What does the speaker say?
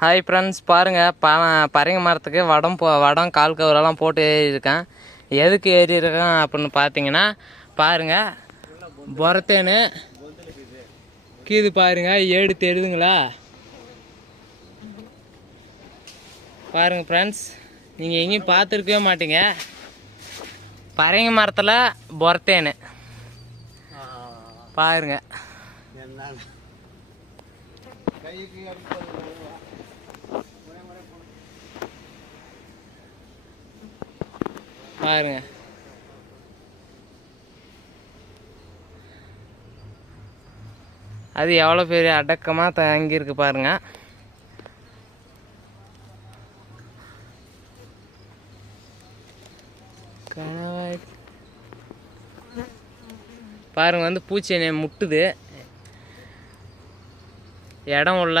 Hi friends, பாருங்கள் பரங்கி மரத்துக்கு வடம் கால் கவரெல்லாம் போட்டு ஏறி இருக்கேன். எதுக்கு ஏறி இருக்கேன் அப்படின்னு பார்த்தீங்கன்னா, பாருங்கள் பொரத்தேன்னு கீது பாருங்க, ஏடு தெரியுதுங்களா? பாருங்கள் ஃப்ரெண்ட்ஸ், நீங்கள் எங்கேயும் பார்த்துருக்கவே மாட்டீங்க. பரங்கி மரத்தில் பொரத்தேன்னு பாருங்க. பாருங்க, அது எவ்வளோ பெரிய அடக்கமாக தங்கியிருக்கு பாருங்க. பாருங்க, பூச்சி என்னை முட்டுது. இடம் உள்ள